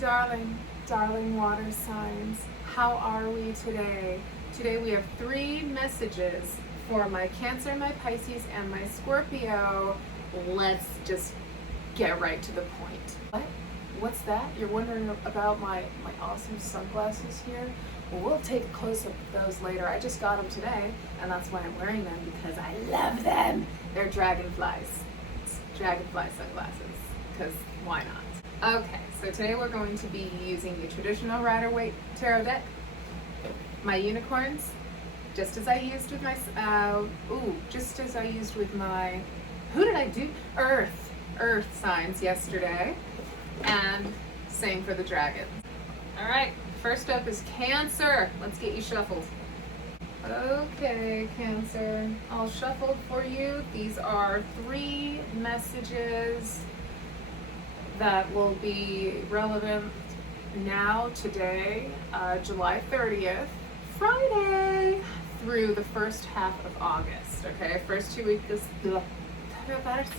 darling water signs. How are we today? Today we have 3 messages for my Cancer, my Pisces, and my Scorpio. Let's just get right to the point. What? What's that? You're wondering about my awesome sunglasses here? Well, we'll take a close-up of those later. I just got them today, and that's why I'm wearing them, because I love them. They're dragonflies. It's dragonfly sunglasses, because why not? Okay, so today we're going to be using the traditional Rider-Waite tarot deck, my unicorns, just as I used with my, who did I do? Earth signs yesterday, and same for the dragon. All right, first up is Cancer. Let's get you shuffled. Okay, Cancer, I'll shuffle for you. These are 3 messages that will be relevant now, today, July 30th, Friday, through the first half of August, okay? First 2 weeks, the first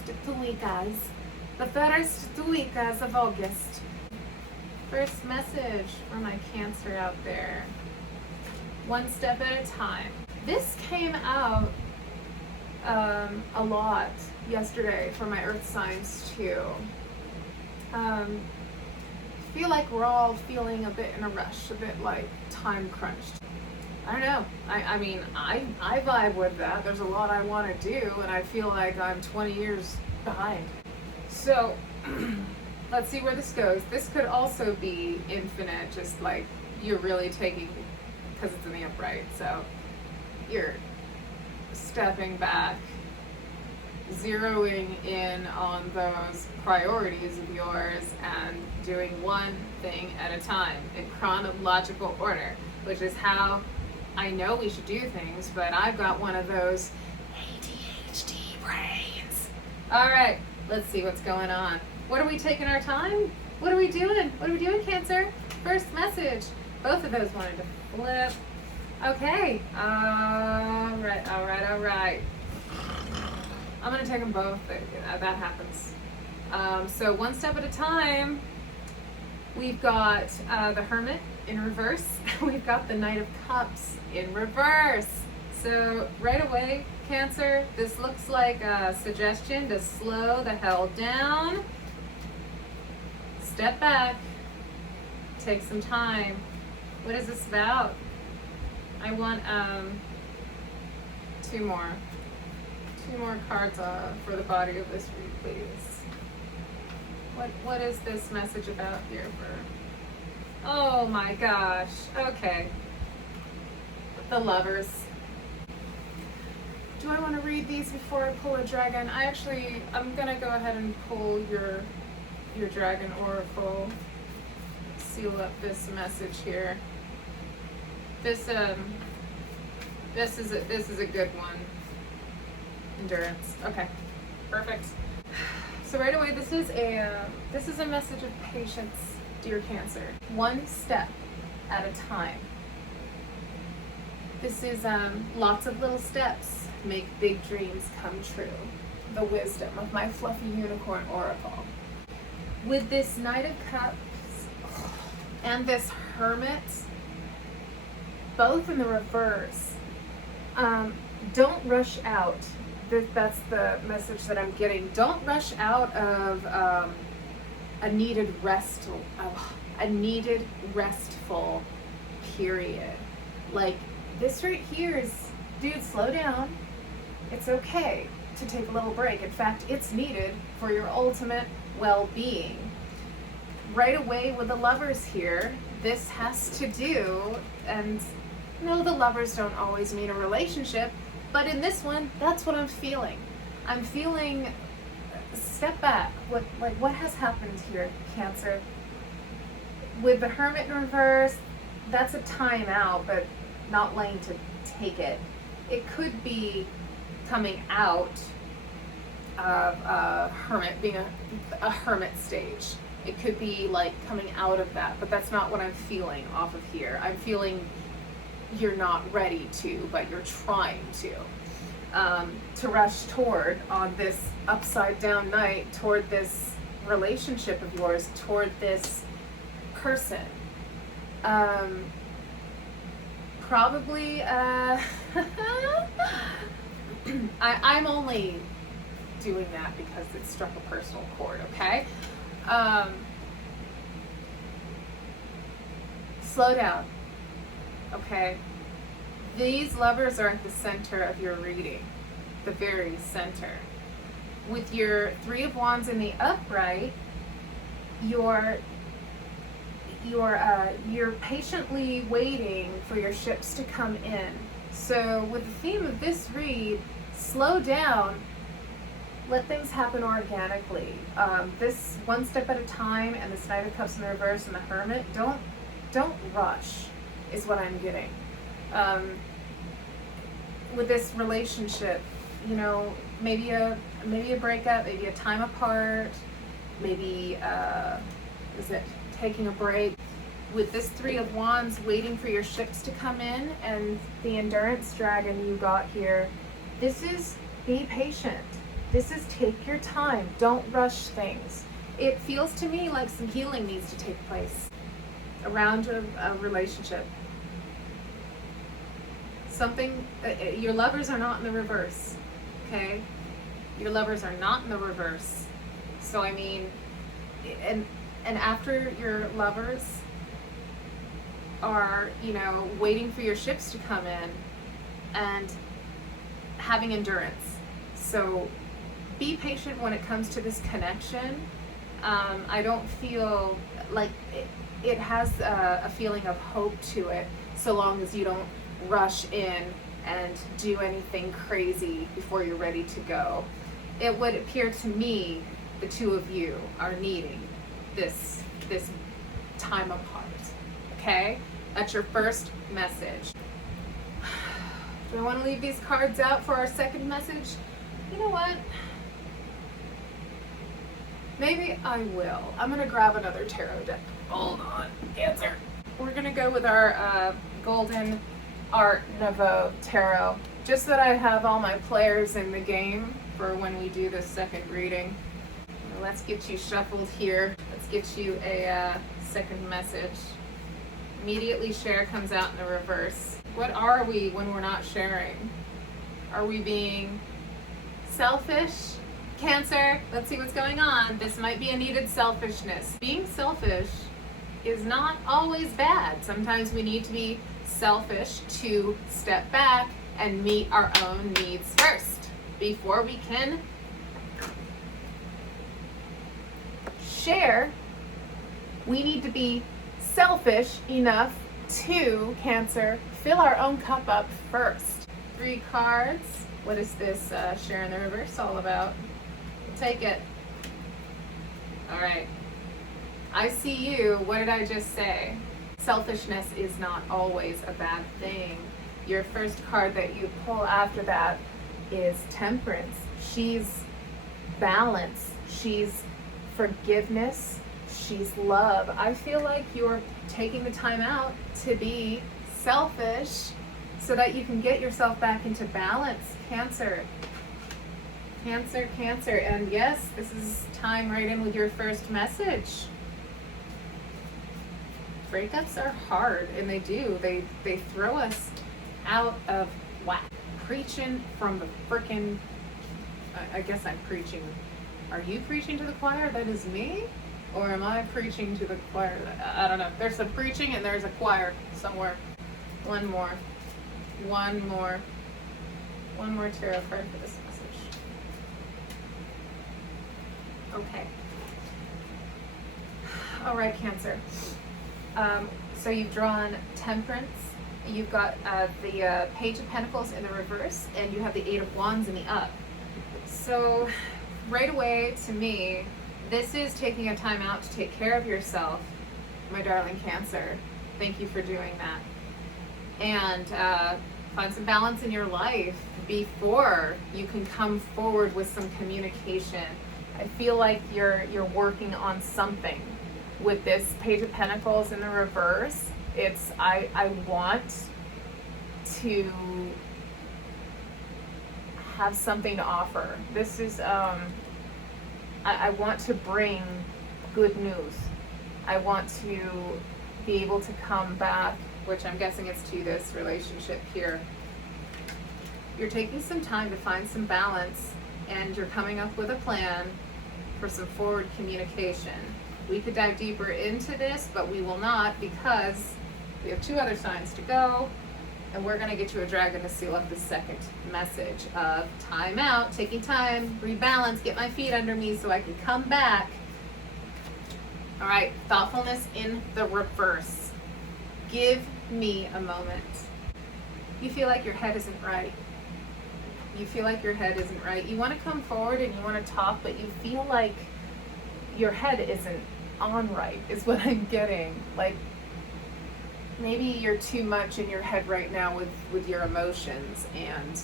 2 weeks of August. First message for my Cancer out there. One step at a time. This came out a lot yesterday for my Earth signs too. Feel like we're all feeling a bit in a rush, a bit like time crunched. I don't know. I mean, I vibe with that. There's a lot I want to do, and I feel like I'm 20 years behind. So, let's see where this goes. This could also be infinite, just like you're really taking, because it's in the upright, so you're stepping back, zeroing in on those priorities of yours and doing one thing at a time in chronological order, which is how I know we should do things, but I've got one of those ADHD brains. All right, let's see what's going on. What are we taking our time? What are we doing? What are we doing, Cancer? First message. Both of those wanted to flip. Okay. All right. I'm gonna take them both. That happens. So one step at a time. We've got the Hermit in reverse. We've got the Knight of Cups in reverse. So right away, Cancer, this looks like a suggestion to slow the hell down. Step back. Take some time. What is this about? I want 2 more cards for the body of this read, please. What is this message about here for? Oh my gosh. Okay. The Lovers. Do I want to read these before I pull a dragon? I'm gonna go ahead and pull your dragon oracle. Seal up this message here. This is a good one. Endurance. Okay, perfect. So right away, this is a message of patience, dear Cancer. One step at a time. This is lots of little steps make big dreams come true. The wisdom of my fluffy unicorn oracle. With this Knight of Cups and this Hermit, both in the reverse, don't rush out. That's the message that I'm getting. Don't rush out of a needed restful period. Like this right here is, dude, slow down. It's okay to take a little break. In fact, it's needed for your ultimate well-being. Right away with the Lovers here, this has to do, and no, the Lovers don't always mean a relationship, but in this one, that's what I'm feeling. I'm feeling, step back. What has happened here, Cancer? With the Hermit in reverse, that's a timeout, but not lane to take it. It could be coming out of a hermit, being a hermit stage. It could be like coming out of that, but that's not what I'm feeling off of here. I'm feeling you're not ready to, but you're trying to rush toward, on this upside down night, toward this relationship of yours, toward this person. Probably, I'm only doing that because it struck a personal chord, okay? Slow down, okay? These lovers are at the center of your reading, the very center. With your Three of Wands in the upright, you're patiently waiting for your ships to come in. So with the theme of this read, slow down, let things happen organically. This one step at a time, and this Knight of Cups in the reverse and the Hermit, don't rush is what I'm getting. With this relationship, you know, maybe a breakup, maybe a time apart, maybe taking a break. With this Three of Wands, waiting for your ships to come in, and the Endurance Dragon you got here, this is be patient. This is take your time. Don't rush things. It feels to me like some healing needs to take place around a relationship. Something, your lovers are not in the reverse, okay? Your lovers are not in the reverse. So I mean, and after your lovers are, you know, waiting for your ships to come in and having endurance. So be patient when it comes to this connection. I don't feel like it has a feeling of hope to it, so long as you don't rush in and do anything crazy before you're ready to go. It would appear to me the two of you are needing this time apart, okay? That's your first message. Do I want to leave these cards out for our second message? You know what? Maybe I will. I'm going to grab another tarot deck. Hold on, Cancer. We're going to go with our Golden Art Nouveau Tarot, just so that I have all my players in the game for when we do this second reading. Let's get you shuffled here. Let's get you a second message. Immediately share comes out in the reverse. What are we when we're not sharing? Are we being selfish? Cancer, let's see what's going on. This might be a needed selfishness. Being selfish is not always bad. Sometimes we need to be selfish to step back and meet our own needs first before we can share. We need to be selfish enough to, Cancer, fill our own cup up first. 3 cards. What is this share in the reverse all about? Take it. All right. I see you. What did I just say? Selfishness is not always a bad thing. Your first card that you pull after that is Temperance. She's balance. She's forgiveness. She's love. I feel like you're taking the time out to be selfish so that you can get yourself back into balance, Cancer. Cancer, Cancer. And yes, this is tying right in with your first message. Breakups are hard, and they do. They throw us out of whack. Preaching from the frickin', I guess I'm preaching. Are you preaching to the choir? That is me? Or am I preaching to the choir? I don't know. There's some preaching and there's a choir somewhere. One more tarot card for this message. Okay. All right, Cancer. So you've drawn Temperance. You've got the Page of Pentacles in the reverse, and you have the 8 of Wands in the up. So right away, to me, this is taking a time out to take care of yourself, my darling Cancer. Thank you for doing that. And find some balance in your life before you can come forward with some communication. I feel like you're working on something. With this Page of Pentacles in the reverse, it's I want to have something to offer. This is I want to bring good news. I want to be able to come back, which I'm guessing it's to this relationship here. You're taking some time to find some balance, and you're coming up with a plan for some forward communication. We could dive deeper into this, but we will not, because we have 2 other signs to go, and we're going to get you a dragon to seal up the second message of time out, taking time, rebalance, get my feet under me so I can come back. All right, thoughtfulness in the reverse. Give me a moment. You feel like your head isn't right. You feel like your head isn't right. You want to come forward and you want to talk, but you feel like your head isn't on right, is what I'm getting. Like, maybe you're too much in your head right now with your emotions, and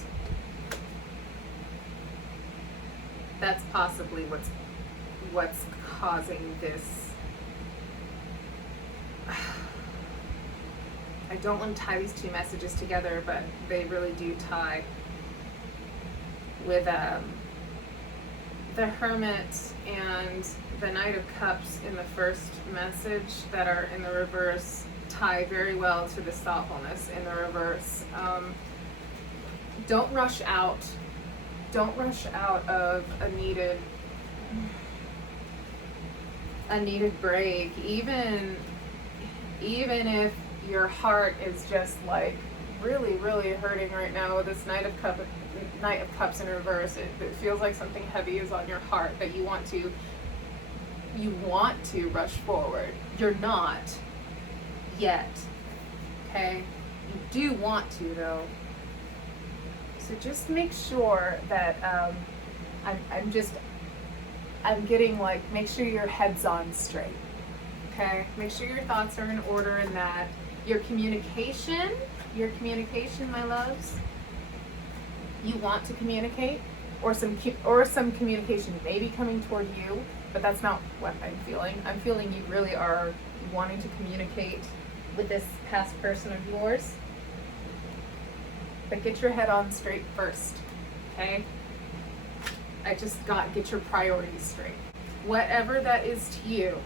that's possibly what's causing this. I don't want to tie these 2 messages together, but they really do tie. With the Hermit and the Knight of Cups in the first message that are in the reverse tie very well to this thoughtfulness in the reverse. Don't rush out. Don't rush out of a needed break, even if your heart is just like really, really hurting right now with this Knight of Cups in reverse. It feels like something heavy is on your heart, that you want to rush forward. You're not yet, okay? You do want to, though. So just make sure that I'm getting like, make sure your head's on straight, okay? Make sure your thoughts are in order, and that your communication, my loves, you want to communicate, or some communication may be coming toward you, but that's not what I'm feeling. I'm feeling you really are wanting to communicate with this past person of yours, but get your head on straight first, okay? I just got get your priorities straight. Whatever that is to you,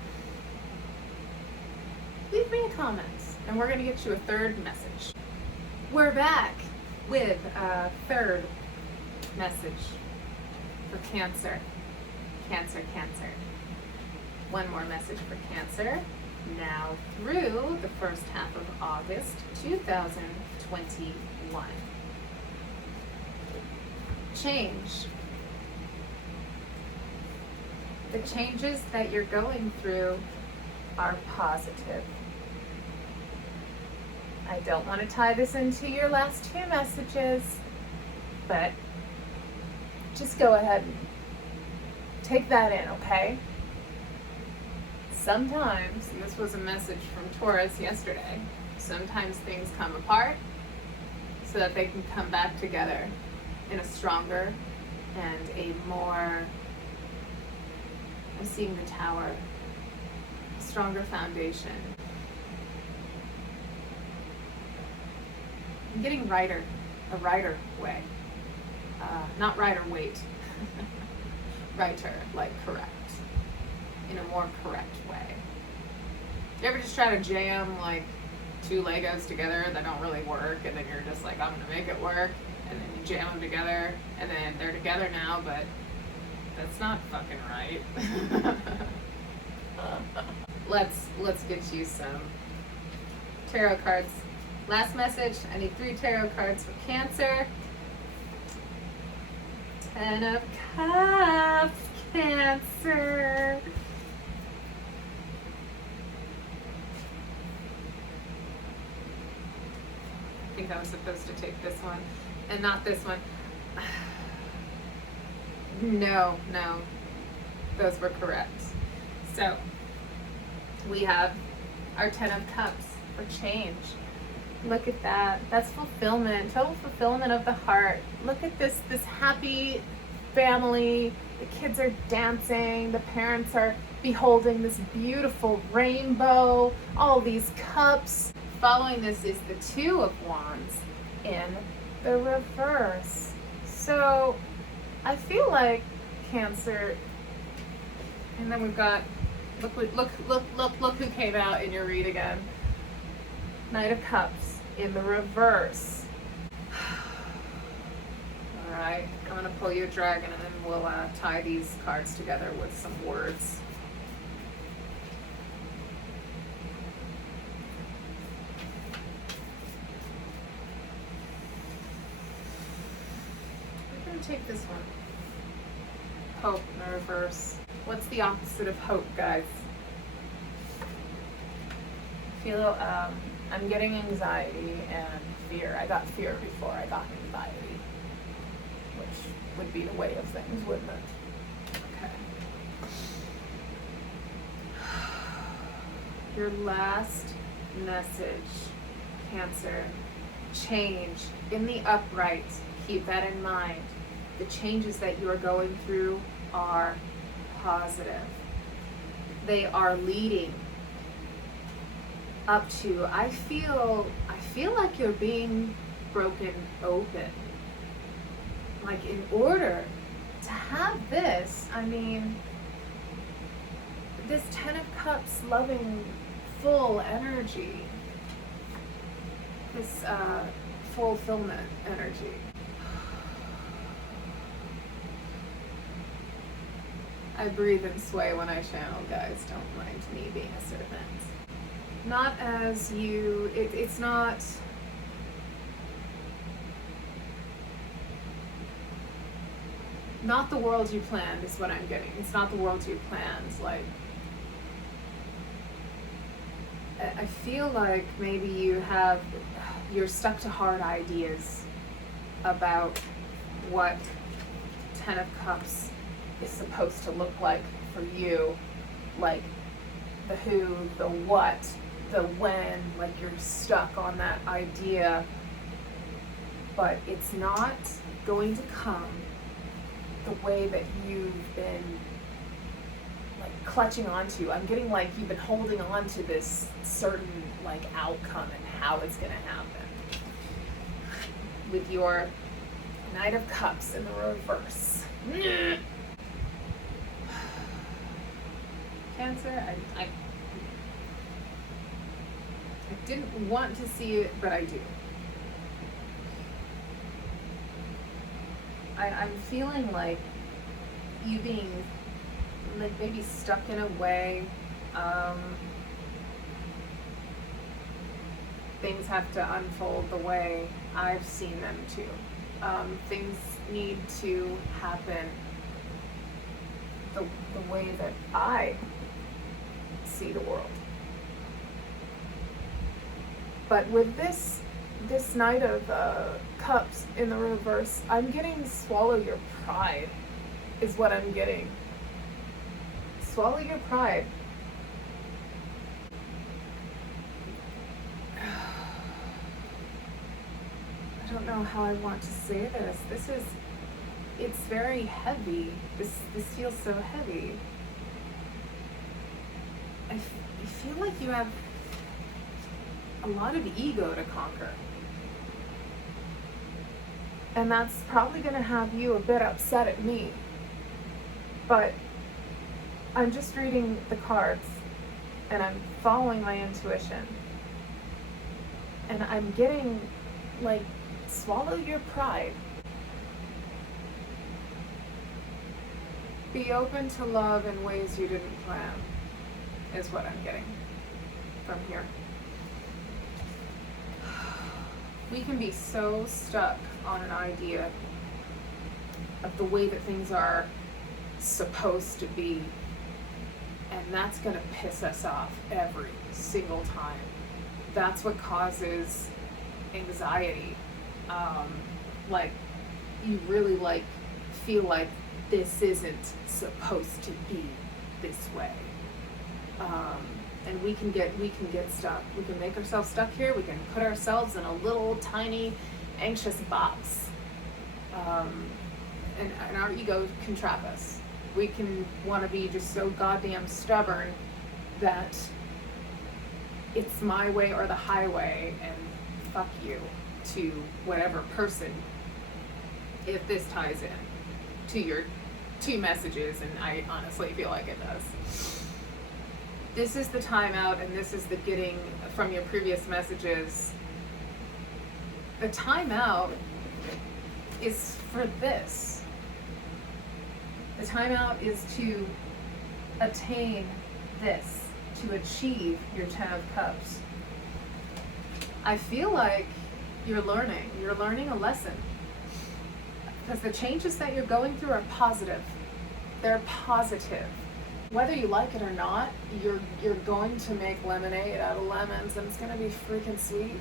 leave me a comment, and we're gonna get you a third message. We're back with a third message for Cancer. Cancer. One more message for Cancer, now through the first half of August 2021. Change. The changes that you're going through are positive. I don't want to tie this into your last 2 messages, but just go ahead and take that in, okay? Sometimes, and this was a message from Taurus yesterday, sometimes things come apart so that they can come back together in a stronger and a more, I'm seeing the Tower, a stronger foundation. I'm getting rider, a rider way. Not rider weight. Writer, like correct. In a more correct way. You ever just try to jam like 2 Legos together that don't really work, and then you're just like, I'm gonna make it work, and then you jam them together, and then they're together now, but that's not fucking right. Let's get you some tarot cards. Last message, I need 3 tarot cards for Cancer. 10 of Cups, Cancer. I think I was supposed to take this one and not this one. No, those were correct. So we have our 10 of Cups for change. Look at that. That's fulfillment, total fulfillment of the heart. Look at this happy family. The kids are dancing. The parents are beholding this beautiful rainbow. All these cups. Following this is the 2 of Wands in the reverse. So I feel like Cancer, and then we've got Look who came out in your read again. Knight of Cups in the reverse. All right, I'm gonna pull you a dragon, and then we'll tie these cards together with some words. We're gonna take this one. Hope in the reverse. What's the opposite of hope, guys? Feel I'm getting anxiety and fear. I got fear before I got anxiety, which would be the way of things, wouldn't it? Okay. Your last message, Cancer. Change in the upright. Keep that in mind. The changes that you are going through are positive. They are leading up to, I feel like you're being broken open. Like, in order to have this, I mean, this Ten of Cups loving full energy, this fulfillment energy. I breathe and sway when I channel, guys. Don't mind me being a servant. Not as you, it's not, not the world you planned is what I'm getting. It's not the world you planned. Like, I feel like maybe you're stuck to hard ideas about what Ten of Cups is supposed to look like for you. Like, the who, the what, the when, like you're stuck on that idea, but it's not going to come the way that you've been like clutching onto. I'm getting like you've been holding on to this certain like outcome and how it's gonna happen. With your Knight of Cups in the reverse. Cancer, I didn't want to see it, but I do. I'm feeling like you being like maybe stuck in a way. Things have to unfold the way I've seen them to. Things need to happen the way that I see the world. But with this Knight of Cups in the reverse, I'm getting swallow your pride is what I'm getting. Swallow your pride. I don't know how I want to say this. It's very heavy. This feels so heavy. I feel like you have a lot of ego to conquer. And that's probably going to have you a bit upset at me. But I'm just reading the cards and I'm following my intuition. And I'm getting, like, swallow your pride. Be open to love in ways you didn't plan, is what I'm getting from here. We can be so stuck on an idea of the way that things are supposed to be, and that's going to piss us off every single time. That's what causes anxiety. Like, you really like feel like this isn't supposed to be this way. And we can get stuck. We can make ourselves stuck here. We can put ourselves in a little tiny anxious box. And our ego can trap us. We can want to be just so goddamn stubborn that it's my way or the highway, and fuck you to whatever person, if this ties in to your two messages, and I honestly feel like it does. This is the timeout, and this is the getting from your previous messages. The timeout is for this. The timeout is to attain this, to achieve your 10 of Cups. I feel like you're learning a lesson. Because the changes that you're going through are positive. They're positive. Whether you like it or not, you're going to make lemonade out of lemons, and it's gonna be freaking sweet.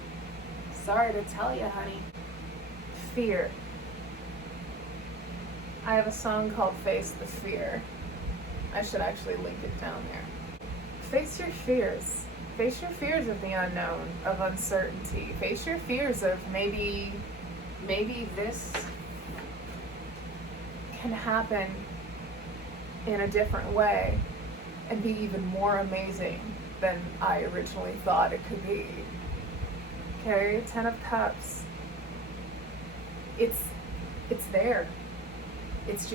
Sorry to tell you, honey. Fear. I have a song called Face the Fear. I should actually link it down there. Face your fears. Face your fears of the unknown, of uncertainty. Face your fears of maybe this can happen in a different way and be even more amazing than I originally thought it could be. Okay, 10 of Cups. It's there. It's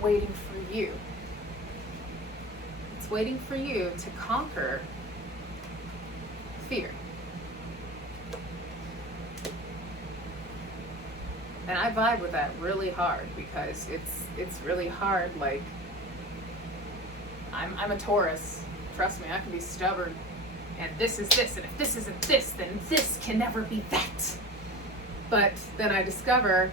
waiting for you. It's waiting for you to conquer fear. And I vibe with that really hard because it's really hard. Like, I'm a Taurus. Trust me, I can be stubborn. And this is this, and if this isn't this, then this can never be that. But then I discover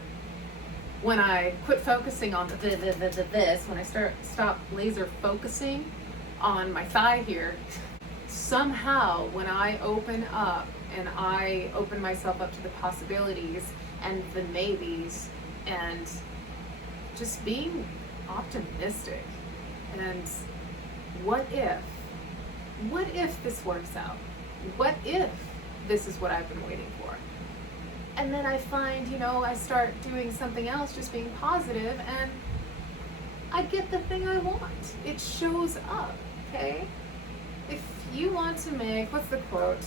when I quit focusing on this, when I stop laser focusing on my thigh here, somehow when I open up and I open myself up to the possibilities and the maybes and just being optimistic and what if this works out? What if this is what I've been waiting for? And then I find, I start doing something else, just being positive, and I get the thing I want. It shows up, okay? If you want to make, what's the quote?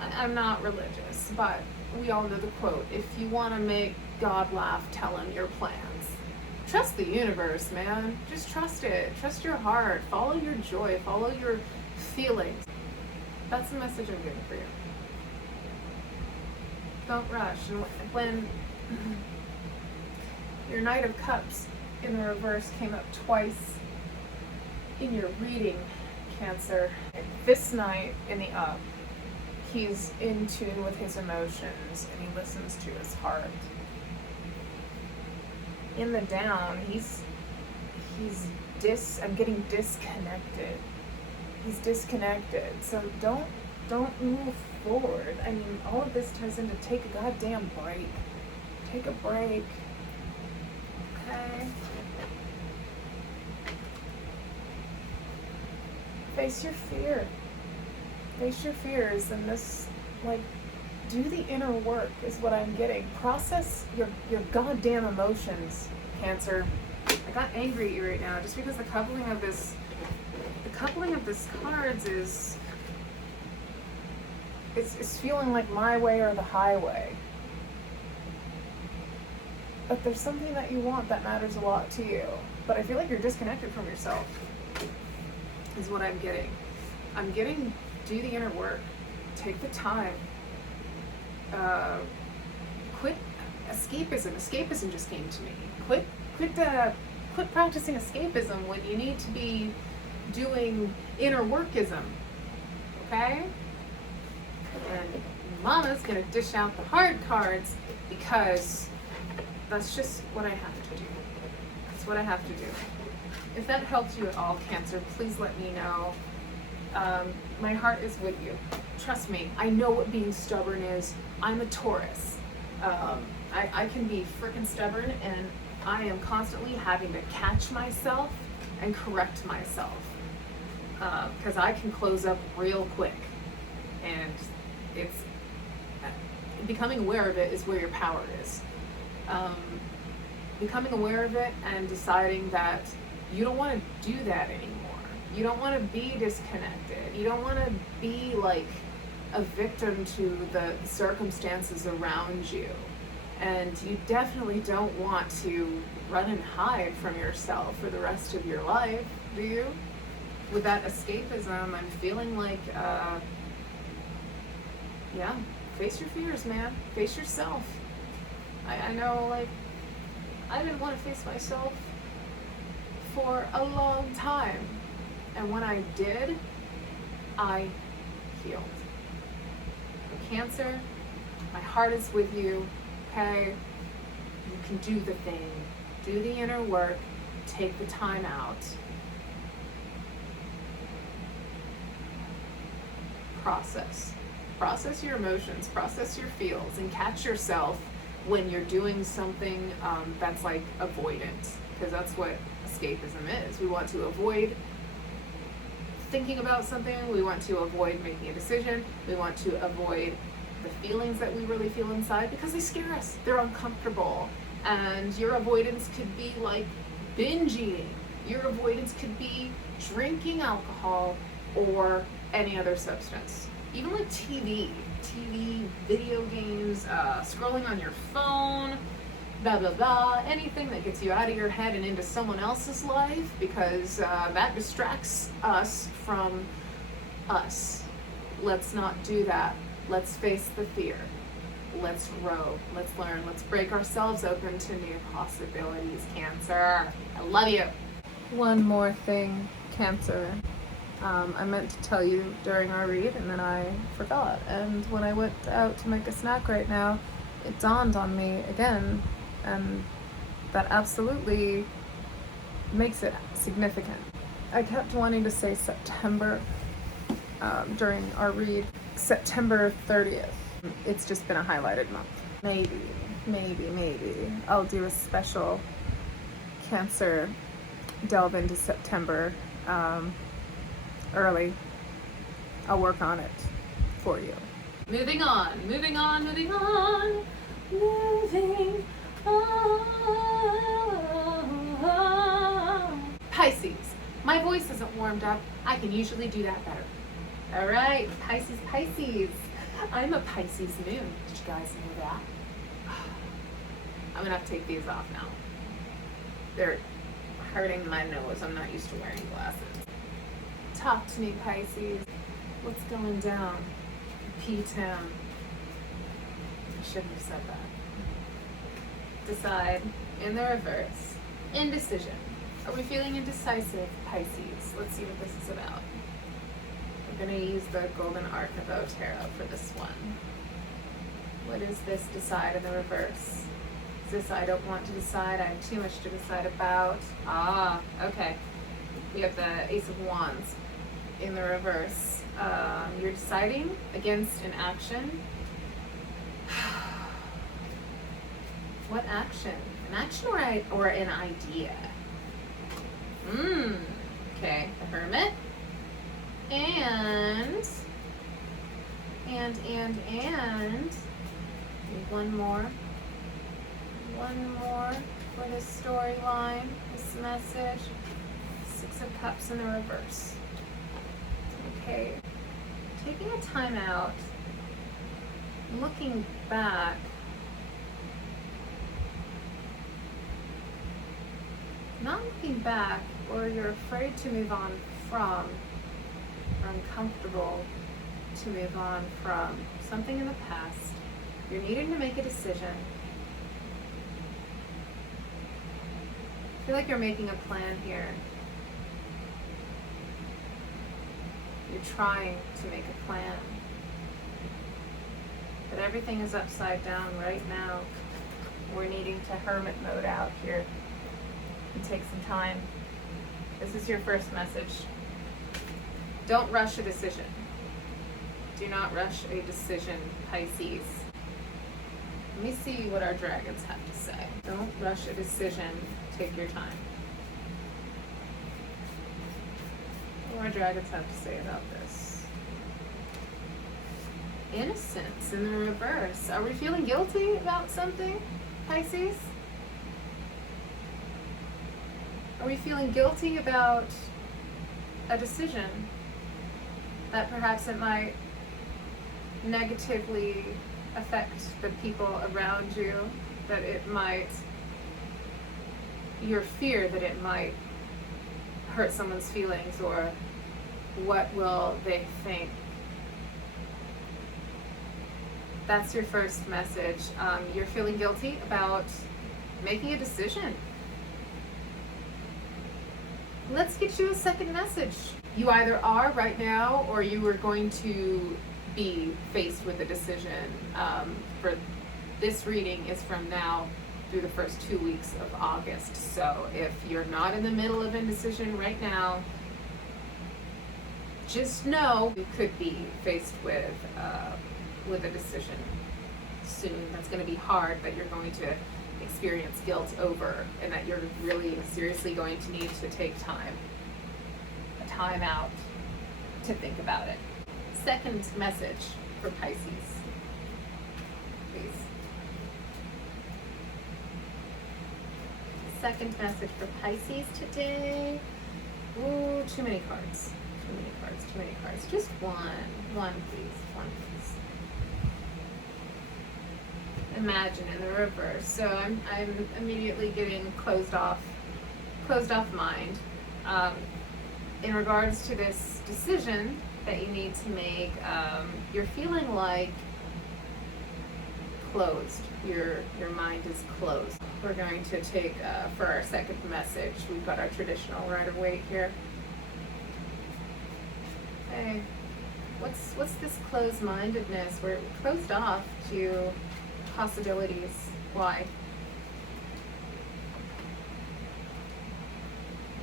I'm not religious, but we all know the quote. If you want to make God laugh, tell him your plans. Trust the universe, man. Just trust it. Trust your heart. Follow your joy. Follow your feelings. That's the message I'm getting for you. Don't rush. And when your Knight of Cups in the reverse came up twice in your reading, Cancer, this Knight in the up, he's in tune with his emotions and he listens to his heart. In the down, I'm getting disconnected. He's disconnected. So don't move forward. I mean, all of this ties into take a goddamn break. Take a break. Okay? Face your fear. Face your fears, and this, do the inner work is what I'm getting. Process your goddamn emotions, Cancer. I got angry at you right now just because the coupling of this cards is it's feeling like my way or the highway. But there's something that you want that matters a lot to you. But I feel like you're disconnected from yourself, is what I'm getting. I'm getting, do the inner work. Take the time. Quit escapism. Escapism just came to me. Quit practicing escapism when you need to be doing inner workism. Okay? And Mama's gonna dish out the hard cards because that's just what I have to do. That's what I have to do. If that helps you at all, Cancer, please let me know. My heart is with you. Trust me, I know what being stubborn is. I'm a Taurus. I can be freaking stubborn, and I am constantly having to catch myself and correct myself. Because I can close up real quick. And it's becoming aware of it is where your power is. Becoming aware of it and deciding that you don't want to do that anymore. You don't want to be disconnected. You don't want to be like a victim to the circumstances around you. And you definitely don't want to run and hide from yourself for the rest of your life, do you? with that escapism, I'm feeling like, yeah, face your fears, man. Face yourself. I know, like, I didn't want to face myself for a long time. And when I did, I healed. So Cancer, my heart is with you, okay? You can do the thing. Do the inner work. Take the time out. Process. Process your emotions, process your feels, and catch yourself when you're doing something that's like avoidant, because that's what escapism is. We want to avoid thinking about something, we want to avoid making a decision, we want to avoid the feelings that we really feel inside because they scare us, they're uncomfortable. And your avoidance could be like binge eating, your avoidance could be drinking alcohol or any other substance. Even like TV, video games, scrolling on your phone, blah, blah, blah, anything that gets you out of your head and into someone else's life, because that distracts us from us. Let's not do that. Let's face the fear. Let's grow. Let's learn. Let's break ourselves open to new possibilities, Cancer. I love you. One more thing, Cancer. I meant to tell you during our read and then I forgot. And when I went out to make a snack right now, it dawned on me again, and that absolutely makes it significant. I kept wanting to say September during our read. September 30th. It's just been a highlighted month. Maybe I'll do a special Cancer delve into September early. I'll work on it for you. Moving on. Pisces. My voice isn't warmed up. I can usually do that better. All right, Pisces. I'm a Pisces moon. Did you guys know that? I'm gonna have to take these off now. They're hurting my nose. I'm not used to wearing glasses. Talk to me, Pisces. What's going down? P-Town. I shouldn't have said that. Decide. In the reverse. Indecision. Are we feeling indecisive, Pisces? Let's see what this is about. We're going to use the Golden Archivo Tarot for this one. What is this decide in the reverse? Is this I don't want to decide, I have too much to decide about? Ah, okay. We have the Ace of Wands in the reverse. You're deciding against an action. What action? An action or an idea? Okay, the Hermit. And one more for this storyline, this message. Six of Cups in the reverse. Okay, taking a time out, looking back, not looking back, or you're afraid to move on from, or uncomfortable to move on from something in the past. You're needing to make a decision. I feel like you're making a plan here. You're trying to make a plan. But everything is upside down right now. We're needing to hermit mode out here and take some time. This is your first message. Don't rush a decision. Do not rush a decision, Pisces. Let me see what our dragons have to say. Don't rush a decision. Take your time. What do our dragons have to say about this? Innocence in the reverse. Are we feeling guilty about something, Pisces? Are we feeling guilty about a decision that perhaps it might negatively affect the people around you, that it might, your fear that it might hurt someone's feelings or What will they think? That's your first message. You're feeling guilty about making a decision. Let's get you a second message. You either are right now, or you are going to be faced with a decision. For this reading is from now through the first 2 weeks of August. So if you're not in the middle of indecision right now, just know you could be faced with a decision soon. That's going to be hard, that you're going to experience guilt over, and that you're really seriously going to need to take a time out to think about it. Second message for Pisces, please. Second message for Pisces today. Ooh, too many cards. Too many cards, too many cards. Just one. One, please. One, please. Imagine in the reverse. So I'm immediately getting closed off mind. In regards to this decision that you need to make, you're feeling like closed. Your mind is closed. We're going to take, for our second message, we've got our traditional Rider-Waite here. Hey, what's this closed-mindedness? We're closed off to possibilities. Why?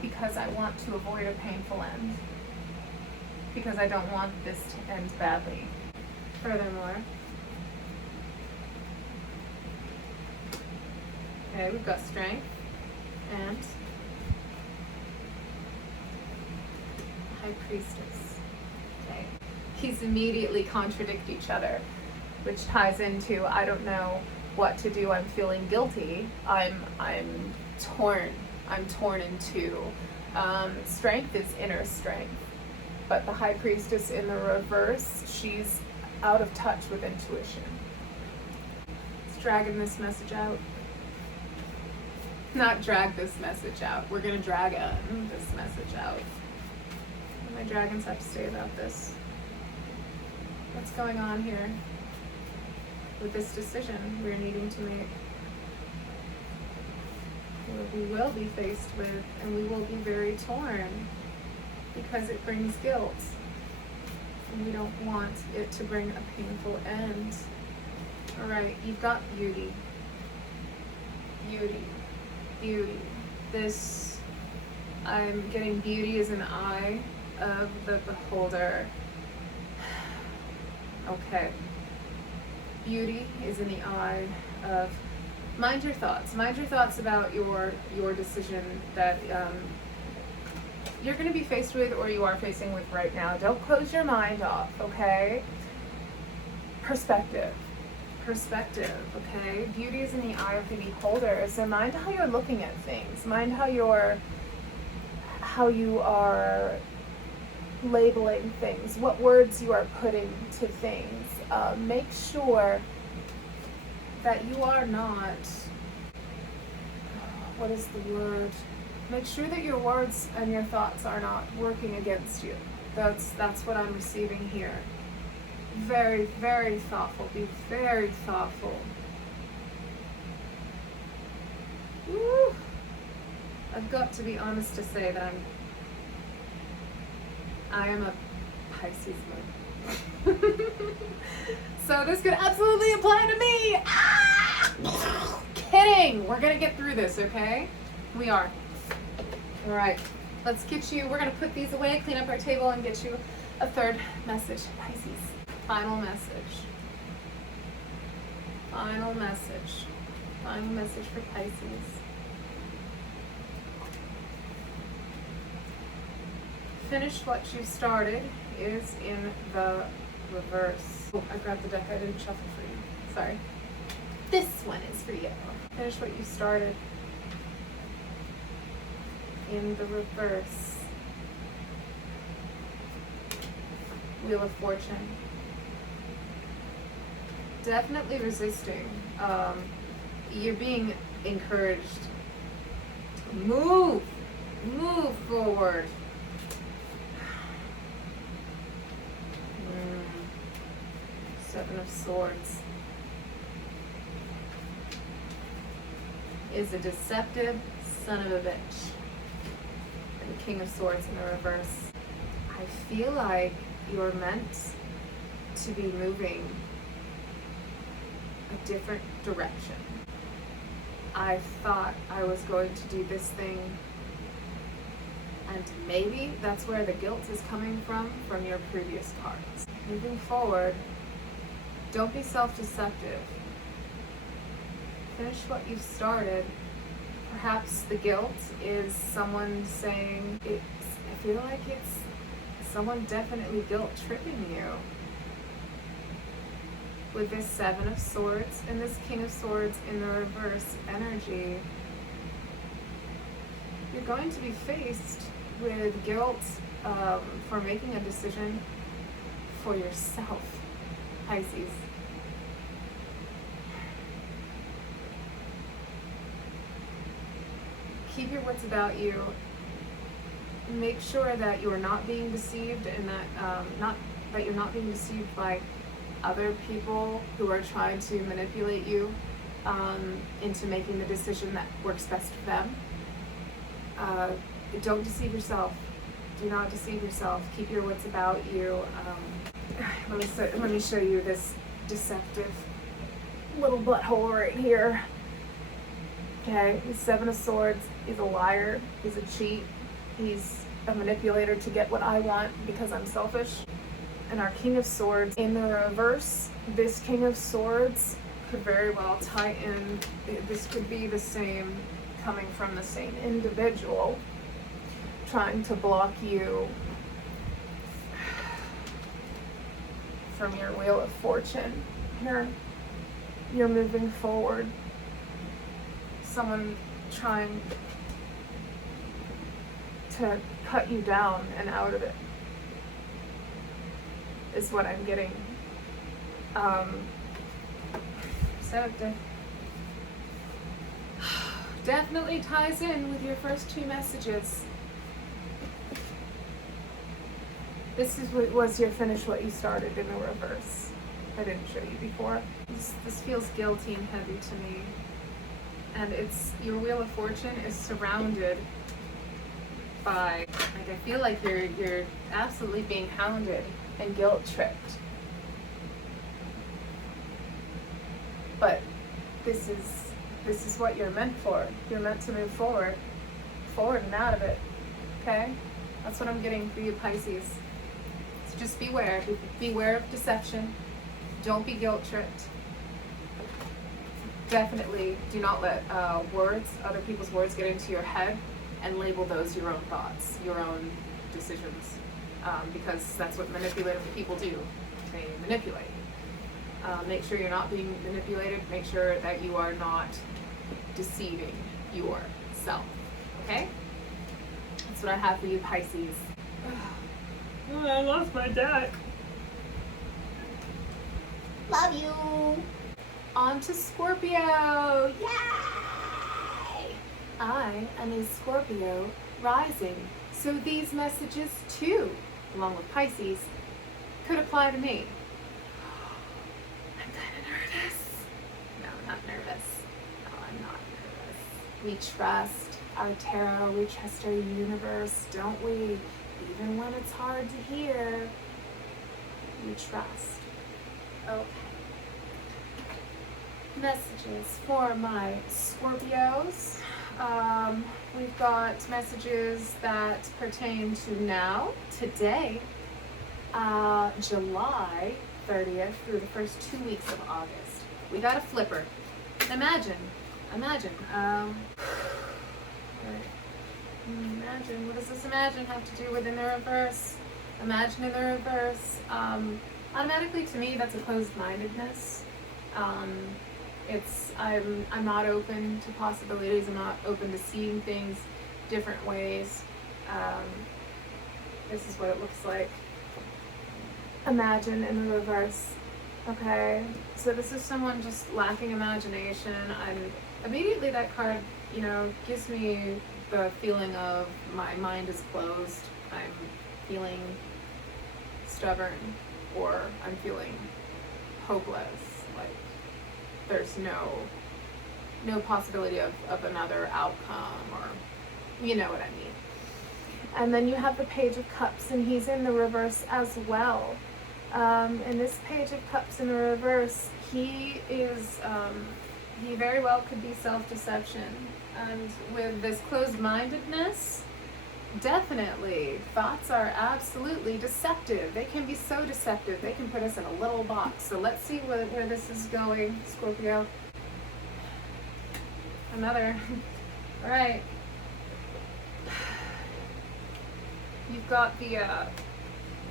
Because I want to avoid a painful end. Because I don't want this to end badly. Furthermore, okay, we've got strength and High Priestess. Okay, these immediately contradict each other, which ties into I don't know what to do. I'm feeling guilty. I'm torn. I'm torn in two. Strength is inner strength, but the High Priestess in the reverse, she's out of touch with intuition. Let's drag this message out. Not drag this message out. We're gonna drag this message out. What do my dragons have to say about this? What's going on here with this decision we're needing to make? We will be faced with, and we will be very torn, because it brings guilt, and we don't want it to bring a painful end. All right, you've got beauty. Beauty. Beauty. This, I'm getting beauty as an eye of the beholder. Okay. Beauty is in the eye of, mind your thoughts about your decision that you're going to be faced with, or you are facing with right now. Don't close your mind off, okay? Perspective, okay? Beauty is in the eye of the beholder. So mind how you're looking at things. Mind how you are labeling things, what words you are putting to things. Make sure that you are not, what is the word? Make sure that your words and your thoughts are not working against you. That's what I'm receiving here. Very, very thoughtful. Be very thoughtful. Woo. I've got to be honest to say that I am a Pisces moon. So this could absolutely apply to me. Ah! Kidding. We're gonna get through this, okay? We are. All right. Let's get you. We're gonna put these away, clean up our table, and get you a third message, Pisces. Final message. Final message. Final message for Pisces. Finish what you started is in the reverse. Oh, I grabbed the deck. I didn't shuffle for you. Sorry. This one is for you. Finish what you started in the reverse. Wheel of Fortune. Definitely resisting. You're being encouraged to move forward. Seven of Swords is a deceptive son of a bitch. And the King of Swords in the reverse. I feel like you're meant to be moving a different direction. I thought I was going to do this thing, and maybe that's where the guilt is coming from your previous cards. Moving forward, don't be self-deceptive. Finish what you've started. Perhaps the guilt is someone saying, I feel like it's someone definitely guilt tripping you. With this Seven of Swords and this King of Swords in the reverse energy, you're going to be faced with guilt for making a decision for yourself, Pisces. Keep your wits about you. Make sure that you are not being deceived, and that you're not being deceived by other people who are trying to manipulate you into making the decision that works best for them. Don't deceive yourself. Do not deceive yourself. Keep your wits about you. Let me show you this deceptive little butthole right here. Okay, he's Seven of Swords. He's a liar. He's a cheat. He's a manipulator to get what I want because I'm selfish. And our King of Swords in the reverse, this King of Swords could very well tie in. This could be the same, coming from the same individual, trying to block you from your Wheel of Fortune. Here, you're moving forward. Someone trying to cut you down and out of it is what I'm getting. So definitely ties in with your first two messages. This is what was your finish what you started in the reverse. I didn't show you before. This feels guilty and heavy to me. And it's, your Wheel of Fortune is surrounded by, like, I feel like you're absolutely being hounded and guilt tripped. But this is what you're meant for. You're meant to move forward and out of it. Okay? That's what I'm getting for you, Pisces. So just beware. Beware of deception. Don't be guilt tripped. Definitely do not let other people's words get into your head and label those your own thoughts, your own decisions, because that's what manipulative people do. They manipulate. Make sure you're not being manipulated. Make sure that you are not deceiving yourself. Okay? That's what I have for you, Pisces. Oh, I lost my deck. Love you. On to Scorpio. Yay! I am a Scorpio rising, so these messages too, along with Pisces, could apply to me. I'm kind of nervous. No, I'm not nervous. No, I'm not nervous. We trust our tarot, we trust our universe, don't we? Even when it's hard to hear, we trust. Okay. Messages for my Scorpios. We've got messages that pertain to now, today, July 30th through the first 2 weeks of August. We got a flipper. Imagine, what does this imagine have to do with in the reverse? Imagine in the reverse. Automatically to me, that's a closed-mindedness. I'm not open to possibilities. I'm not open to seeing things different ways. This is what it looks like. Imagine in the reverse. Okay, so this is someone just lacking imagination. Immediately that card, gives me the feeling of my mind is closed. I'm feeling stubborn, or I'm feeling hopeless. Like there's no possibility of another outcome, or you know what I mean. And then you have the Page of Cups, and he's in the reverse as well. In this Page of Cups in the reverse, he is, he very well could be self-deception. And with this closed-mindedness, definitely, thoughts are absolutely deceptive. They can be so deceptive, they can put us in a little box. So let's see where this is going, Scorpio. Another. All right. You've got the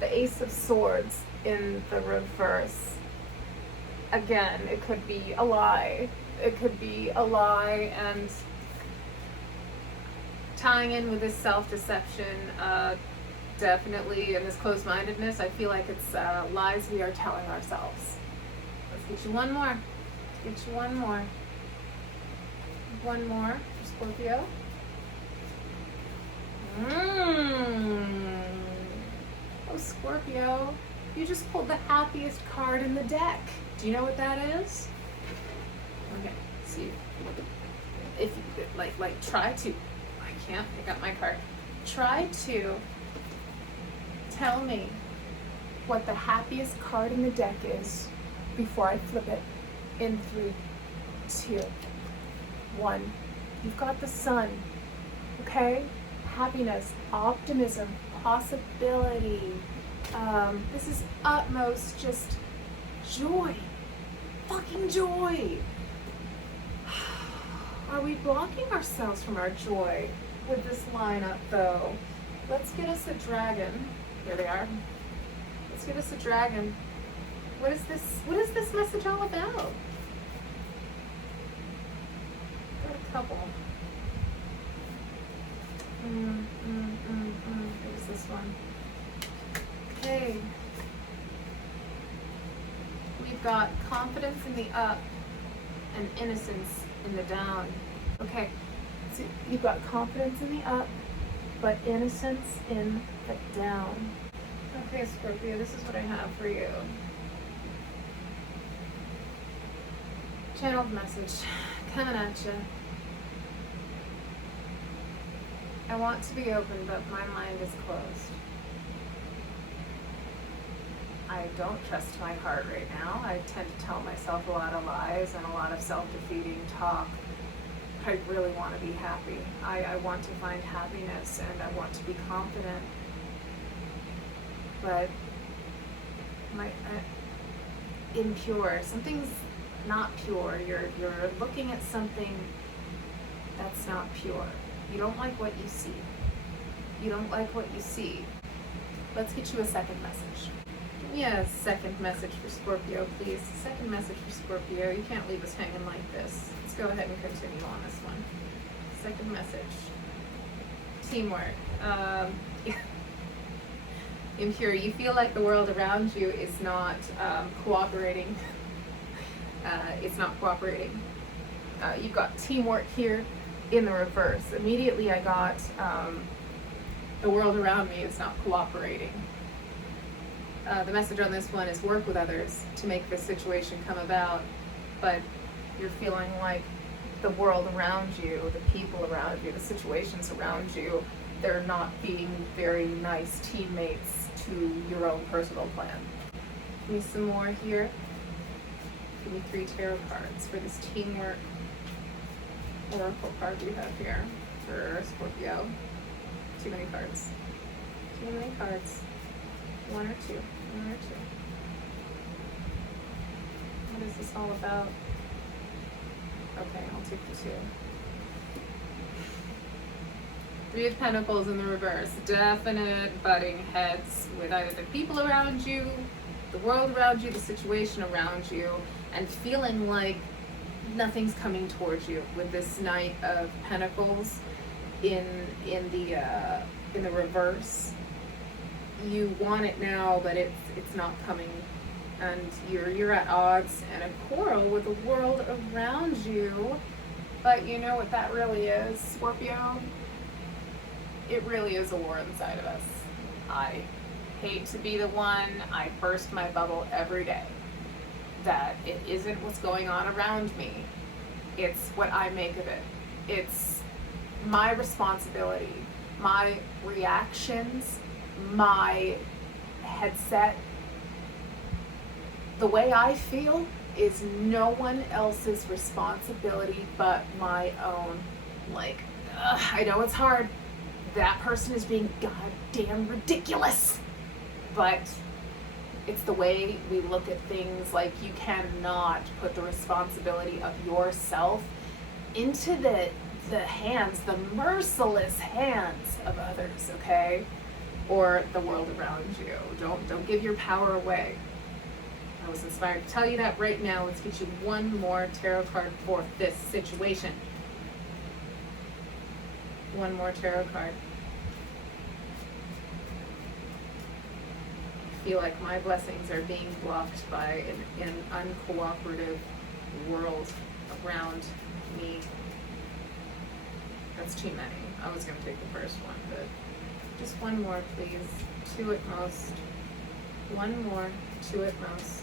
Ace of Swords in the reverse. Again, it could be a lie. It could be a lie, and tying in with this self-deception, definitely, and this closed-mindedness, I feel like it's lies we are telling ourselves. Let's get you one more. Let's get you one more. One more for Scorpio. Oh, Scorpio, you just pulled the happiest card in the deck. Do you know what that is? Okay, see. If you like try to, I can't pick up my card. Try to tell me what the happiest card in the deck is before I flip it in 3, 2, 1. You've got the Sun, okay? Happiness, optimism, possibility. This is utmost just joy. Fucking joy. Are we blocking ourselves from our joy with this lineup though? Let's get us a dragon. Here they are. Let's get us a dragon. What is this message all about? Got a couple. There's this one. Okay. We've got confidence in the up and innocence in the down. Okay. So you've got confidence in the up, but innocence in the down. Okay, Scorpio, this is what I have for you. Channeled message coming at you. I want to be open, but my mind is closed. I don't trust my heart right now. I tend to tell myself a lot of lies and a lot of self-defeating talk. I really want to be happy. I want to find happiness and I want to be confident. But impure. Something's not pure. You're looking at something that's not pure. You don't like what you see. You don't like what you see. Let's get you a second message. Give me a second message for Scorpio, please. Second message for Scorpio. You can't leave us hanging like this. Let's go ahead and continue on this one. Second message. Teamwork. Impure. You feel like the world around you is not cooperating. It's not cooperating. You've got teamwork here in the reverse. Immediately I got the world around me is not cooperating. The message on this one is work with others to make this situation come about, but you're feeling like the world around you, the people around you, the situations around you, they're not being very nice teammates to your own personal plan. Give me some more here. Give me 3 tarot cards for this teamwork oracle card we have here for Scorpio. Too many cards. Too many cards. 1 or 2. 1 or 2. What is this all about? Okay, I'll take the 2. 3 of Pentacles in the reverse. Definite butting heads with either the people around you, the world around you, the situation around you, and feeling like nothing's coming towards you with this Knight of Pentacles in the reverse. You want it now, but it's not coming, and you're at odds and a quarrel with the world around you. But you know what that really is, Scorpio? It really is a war inside of us. I hate to be the one. I burst my bubble every day. that it isn't what's going on around me. It's what I make of it. It's my responsibility, my reactions, my headset. The way I feel is no one else's responsibility but my own. Like, I know it's hard. That person is being goddamn ridiculous. But it's the way we look at things. Like, you cannot put the responsibility of yourself into the hands, the merciless hands of others, okay? Or the world around you. Don't give your power away. I was inspired to tell you that right now. Let's get you one more tarot card for this situation. One more tarot card. I feel like my blessings are being blocked by an uncooperative world around me. That's too many. I was going to take the first one, but just one more, please. Two at most. One more, two at most.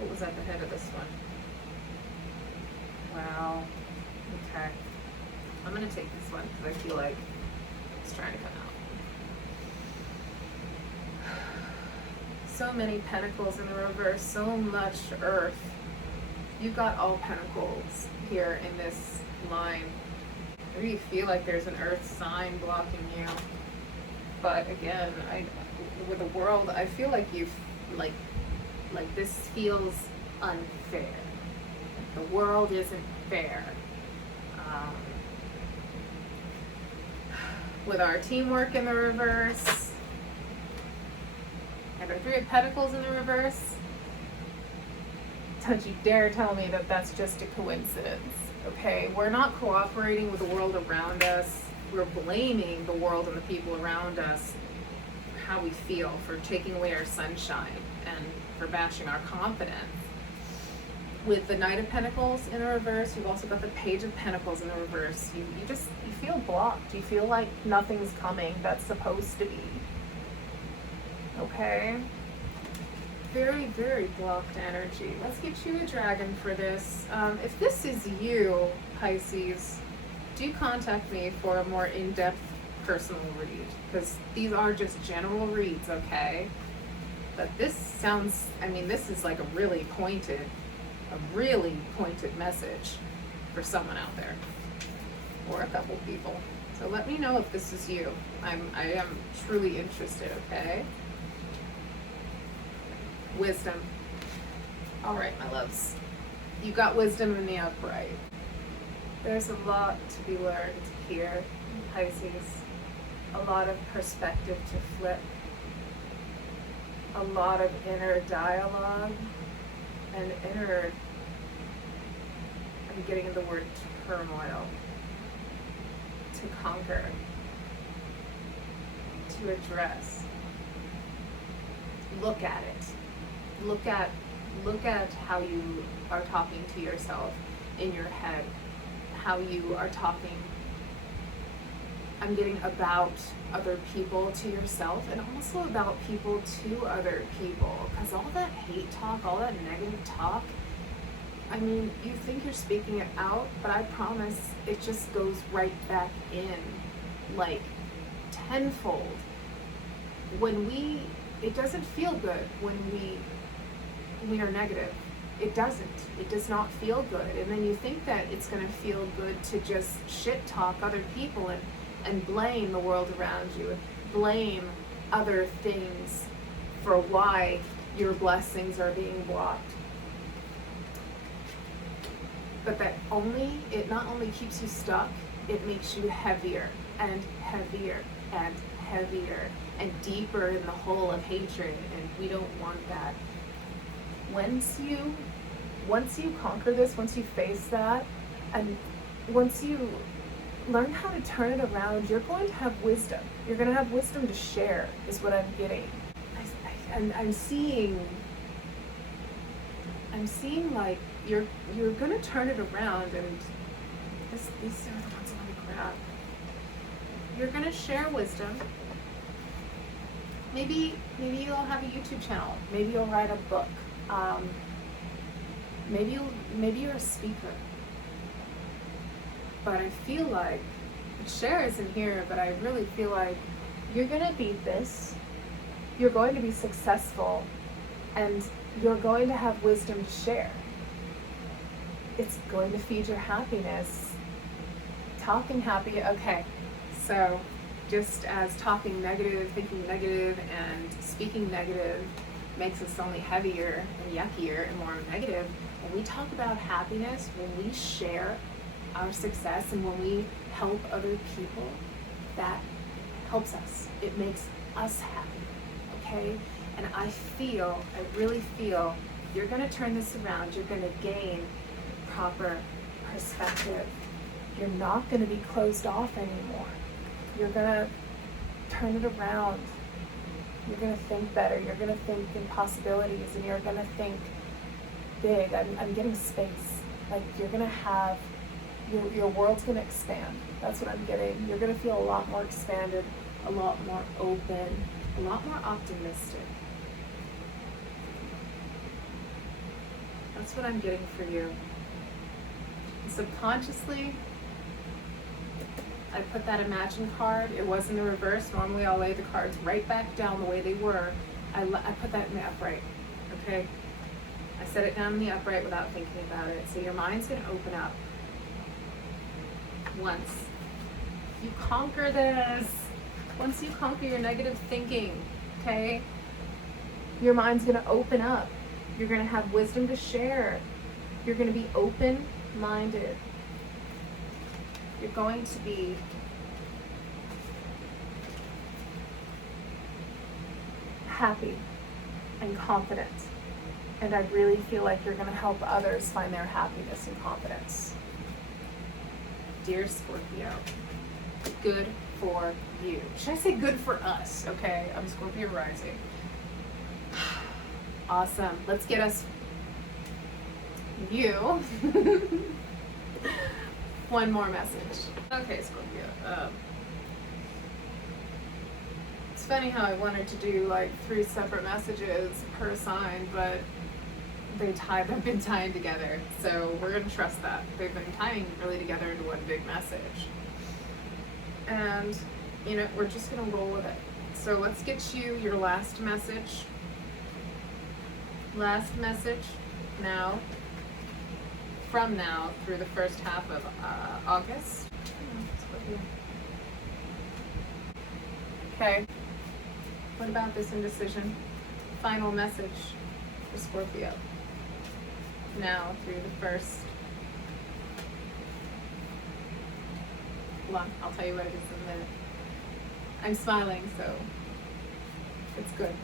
What was at the head of this one? Wow. Okay. I'm going to take this one because I feel like it's trying to come out. So many pentacles in the reverse, so much earth. You've got all pentacles here in this line. Maybe you feel like there's an earth sign blocking you. But again, with the world, I feel like you've, like this feels unfair. The world isn't fair. With our teamwork in the reverse, and our Three of Pentacles in the reverse, don't you dare tell me that that's just a coincidence, okay? We're not cooperating with the world around us. We're blaming the world and the people around us for how we feel, for taking away our sunshine, and for bashing our confidence. With the Knight of Pentacles in the reverse, you've also got the Page of Pentacles in the reverse. You feel blocked. You feel like nothing's coming that's supposed to be. Okay? Very, very blocked energy. Let's get you a dragon for this. If this is you, Pisces, do contact me for a more in-depth personal read, because these are just general reads, okay? But this sounds, this is like a really pointed message for someone out there, or a couple people. So let me know if this is you. I am truly interested, okay? Wisdom. All right, my loves. You got wisdom in the upright. There's a lot to be learned here, Pisces. A lot of perspective to flip. A lot of inner dialogue and inner, I'm getting the word turmoil, to conquer, to address. Look at it. Look at how you are talking to yourself in your head, how you are talking, I'm getting about other people to yourself, and also about people to other people, because all that hate talk, all that negative talk, you think you're speaking it out, but I promise it just goes right back in, like tenfold. It doesn't feel good when we are negative. It doesn't. It does not feel good. And then you think that it's going to feel good to just shit talk other people and blame the world around you, and blame other things for why your blessings are being blocked. But it not only keeps you stuck, it makes you heavier and heavier and heavier and deeper in the hole of hatred, and we don't want that. Once you conquer this, once you face that, and once you learn how to turn it around, you're going to have wisdom. You're going to have wisdom to share, is what I'm getting. I'm seeing like you're going to turn it around, and these are the ones I want to grab. You're going to share wisdom. Maybe you'll have a YouTube channel. Maybe you'll write a book. Maybe you're a speaker, but I feel like share isn't here, but I really feel like you're gonna beat this. You're going to be successful, and you're going to have wisdom to share. It's going to feed your happiness. Talking happy, okay. So just as talking negative, thinking negative, and speaking negative makes us only heavier and yuckier and more negative, when we talk about happiness, when we share our success and when we help other people, that helps us. It makes us happy, okay? And I really feel you're gonna turn this around. You're gonna gain proper perspective. You're not gonna be closed off anymore. You're gonna turn it around. You're gonna think better. You're gonna think in possibilities, and you're gonna think big. I'm getting space. Like you're gonna have, your world's gonna expand. That's what I'm getting. You're gonna feel a lot more expanded, a lot more open, a lot more optimistic. That's what I'm getting for you. And subconsciously, I put that Imagine card. It was in the reverse. Normally I'll lay the cards right back down the way they were. I put that in the upright, okay? I set it down in the upright without thinking about it. So your mind's gonna open up. Once you conquer this, once you conquer your negative thinking, okay? Your mind's gonna open up. You're gonna have wisdom to share. You're gonna be open-minded. You're going to be happy and confident. And I really feel like you're going to help others find their happiness and confidence. Dear Scorpio, good for you. Should I say good for us? Okay, I'm Scorpio rising. Awesome. Let's get us you. One more message. Okay, Scorpio. It's funny how I wanted to do like 3 separate messages per sign, but they've been tying together. So we're gonna trust that. They've been tying really together into one big message. And, we're just gonna roll with it. So let's get you your last message. Last message now. From now through the first half of August. Okay. What about this indecision? Final message for Scorpio. Now through the first. Hold on, I'll tell you what it is in a minute. I'm smiling, so it's good.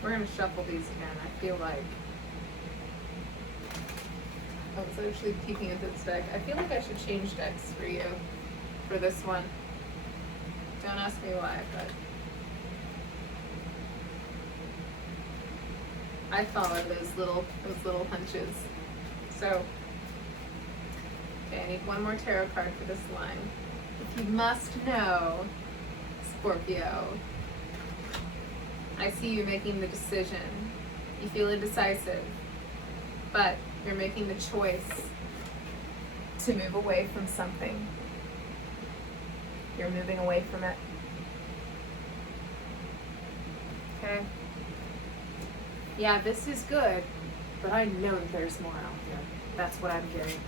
We're going to shuffle these again. I feel like I was actually peeking at this deck. I feel like I should change decks for you for this one. Don't ask me why, but I followed those little hunches. So, okay, I need one more tarot card for this line. If you must know, Scorpio, I see you making the decision. You feel indecisive, but you're making the choice to move away from something. You're moving away from it. Okay? Yeah, this is good, but I know that there's more out there. That's what I'm getting.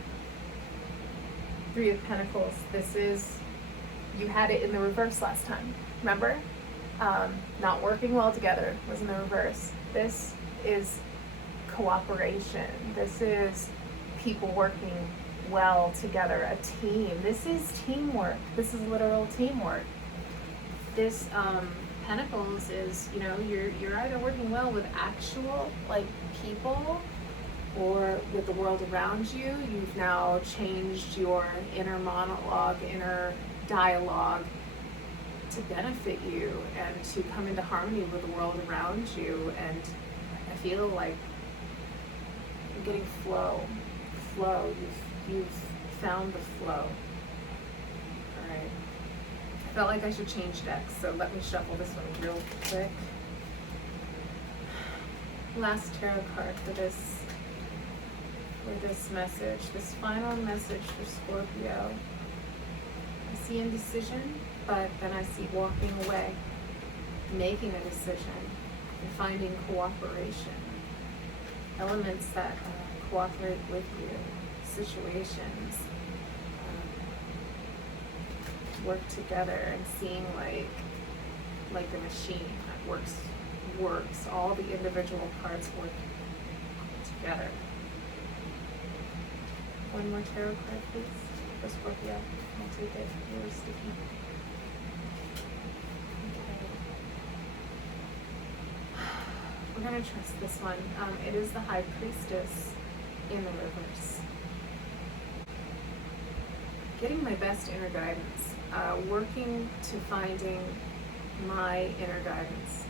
3 of Pentacles. This is, you had it in the reverse last time. Remember? Not working well together was in the reverse. This is cooperation. This is people working well together, a team. This is teamwork. This is literal teamwork. This Pentacles is, you're either working well with actual people or with the world around you. You've now changed your inner monologue, inner dialogue to benefit you and to come into harmony with the world around you. And I feel like you're getting flow. You've found the flow. All right. felt like I should change decks, so let me shuffle this one real quick. Last tarot card for this message, this final message for Scorpio. I see indecision, but then I see walking away, making a decision, and finding cooperation. Elements that cooperate with you, situations, work together, and seeing like a machine that works. All the individual parts work together. One more tarot card, please, for Scorpio. I'll take it. Really sticky. Okay. We're gonna trust this one. It is the High Priestess in the reverse. Getting my best inner guidance. Working to finding my inner guidance.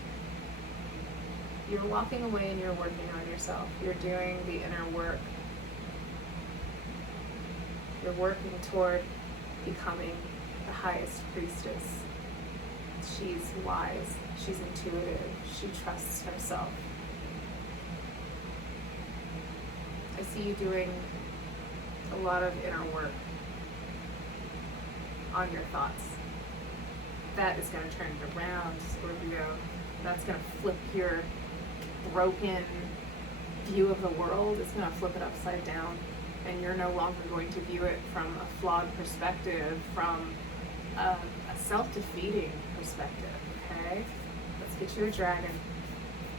You're walking away and you're working on yourself. You're doing the inner work. You're working toward becoming the highest priestess. She's wise. She's intuitive. She trusts herself. I see you doing a lot of inner work on your thoughts. That is going to turn it around, Scorpio. That's going to flip your broken view of the world. It's going to flip it upside down, and you're no longer going to view it from a flawed perspective, from a self-defeating perspective. Okay, let's get you a dragon.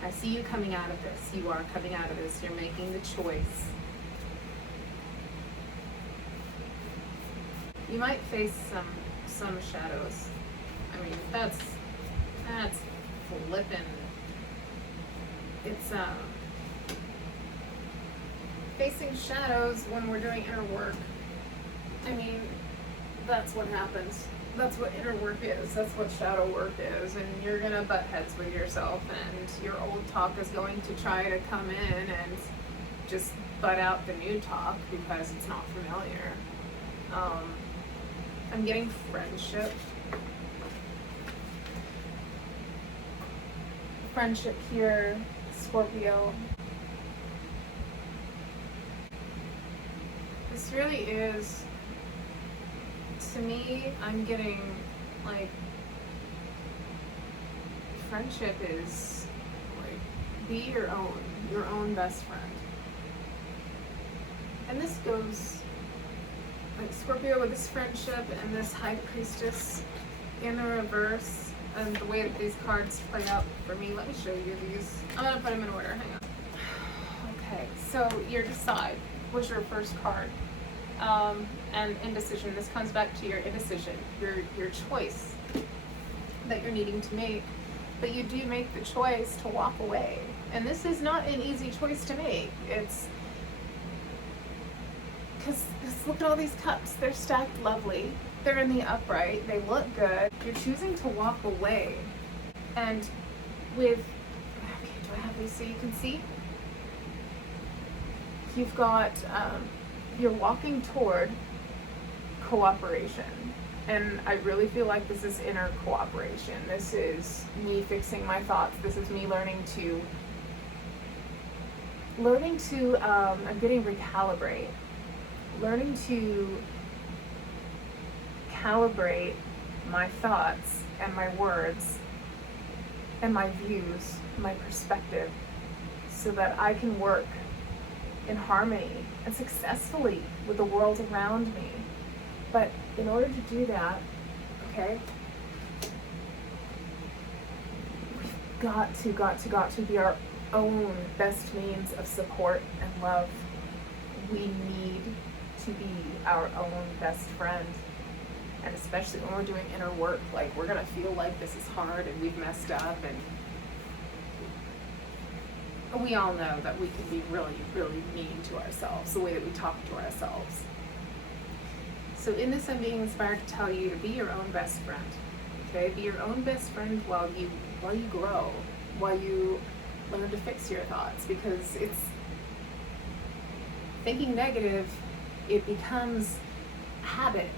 I see you coming out of this. You are coming out of this. You're making the choice. You might face some shadows. I mean, that's flippin'. It's facing shadows when we're doing inner work. I mean, that's what happens. That's what inner work is. That's what shadow work is. And you're gonna butt heads with yourself, and your old talk is going to try to come in and just butt out the new talk because it's not familiar. I'm getting friendship. Friendship here, Scorpio. This really is, to me, I'm getting like, friendship is like, be your own best friend. And this goes, like, Scorpio, with this friendship and this High Priestess in the reverse, and the way that these cards play out for me. Let me show you these. I'm gonna put them in order. Hang on. Okay, so your decide was your first card, and indecision. This comes back to your indecision, your choice that you're needing to make, but you do make the choice to walk away, and this is not an easy choice to make. It's because look at all these cups. They're stacked lovely. They're in the upright. They look good. You're choosing to walk away. And with, okay, do I have these so you can see? You've got, you're walking toward cooperation. And I really feel like this is inner cooperation. This is me fixing my thoughts. This is me learning to, I'm getting recalibrate. Learning to calibrate my thoughts and my words and my views, my perspective, so that I can work in harmony and successfully with the world around me. But in order to do that, okay, we've got to be our own best means of support and love. We need to be our own best friend. And especially when we're doing inner work, like, we're gonna feel like this is hard and we've messed up, and we all know that we can be really, really mean to ourselves, the way that we talk to ourselves. So in this, I'm being inspired to tell you to be your own best friend. Okay, be your own best friend while you grow, while you learn to fix your thoughts, because it's thinking negative, it becomes habit.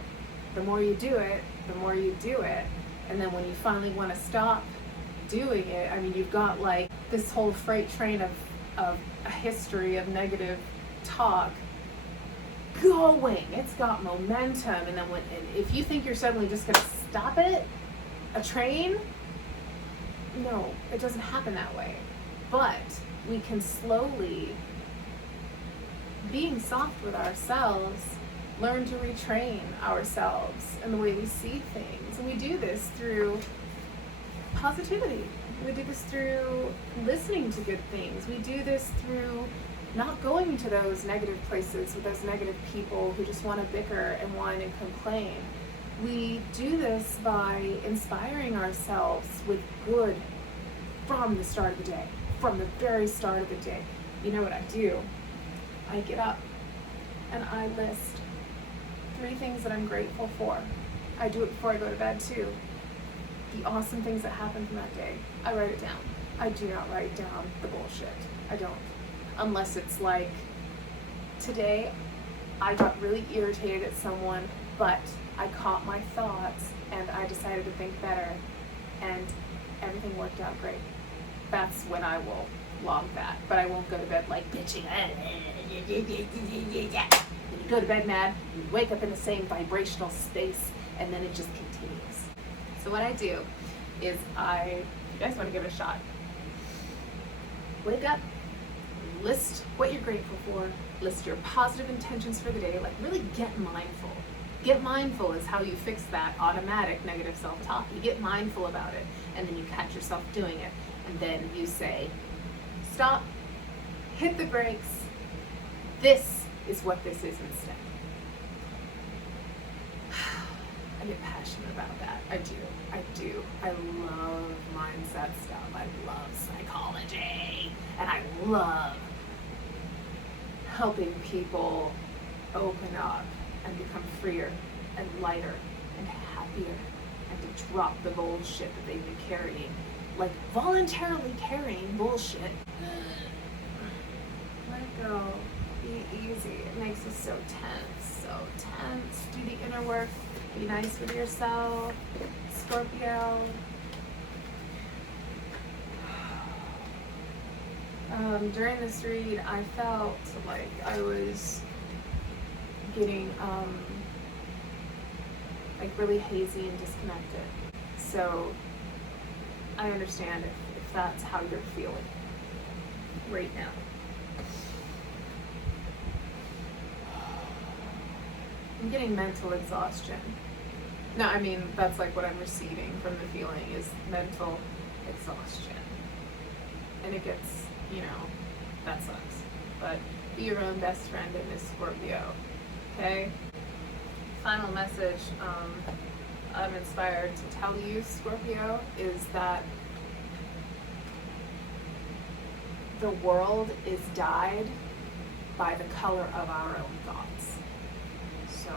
the more you do it, the more you do it. And then when you finally want to stop doing it, I mean, you've got like this whole freight train of a history of negative talk going. It's got momentum. And then if you think you're suddenly just going to stop it, a train, no, it doesn't happen that way. But we can slowly, being soft with ourselves, learn to retrain ourselves in the way we see things. And we do this through positivity. We do this through listening to good things. We do this through not going to those negative places with those negative people who just want to bicker and whine and complain. We do this by inspiring ourselves with good from the start of the day, from the very start of the day. You know what I do? I get up and I list 3 things that I'm grateful for. I do it before I go to bed too. The awesome things that happened from that day, I write it down. I do not write down the bullshit. I don't. Unless it's like, today I got really irritated at someone, but I caught my thoughts and I decided to think better and everything worked out great. That's when I will log that, but I won't go to bed like bitching. When you go to bed mad, you wake up in the same vibrational space, and then it just continues. So what I do is you guys want to give it a shot. Wake up, list what you're grateful for, list your positive intentions for the day, like really get mindful. Get mindful is how you fix that automatic negative self-talk. You get mindful about it, and then you catch yourself doing it, and then you say, stop, hit the brakes, this is what this is instead. I get passionate about that. I do. I love mindset stuff. I love psychology. And I love helping people open up and become freer and lighter and happier and to drop the bullshit that they've been carrying. Like voluntarily carrying bullshit. Let it go. Be easy. It makes us so tense. So tense. Do the inner work. Be nice with yourself. Scorpio. During this read, I felt like I was getting like really hazy and disconnected. So I understand if that's how you're feeling right now. I'm getting mental exhaustion. No, I mean, that's like what I'm receiving from the feeling is mental exhaustion. And it gets, that sucks. But be your own best friend in this Scorpio, okay? Final message I'm inspired to tell you, Scorpio, is that the world is dyed by the color of our own thoughts. So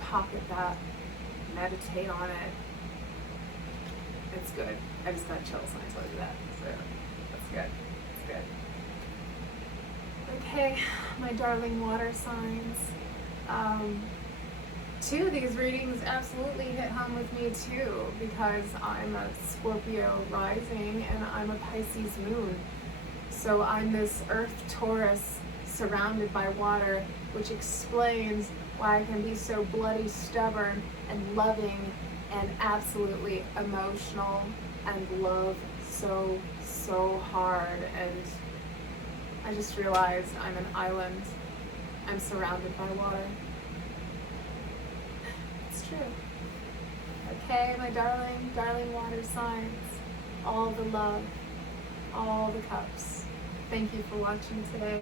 pocket that, meditate on it. It's good. I just got chills when I told you that. So that's good. It's good. Okay, my darling water signs. 2 of these readings absolutely hit home with me too, because I'm a Scorpio rising and I'm a Pisces moon. So I'm this Earth Taurus surrounded by water, which explains why I can be so bloody stubborn and loving and absolutely emotional and love so hard. And I just realized I'm an island. I'm surrounded by water. It's true. Okay, my darling water signs. All the love, all the cups. Thank you for watching today.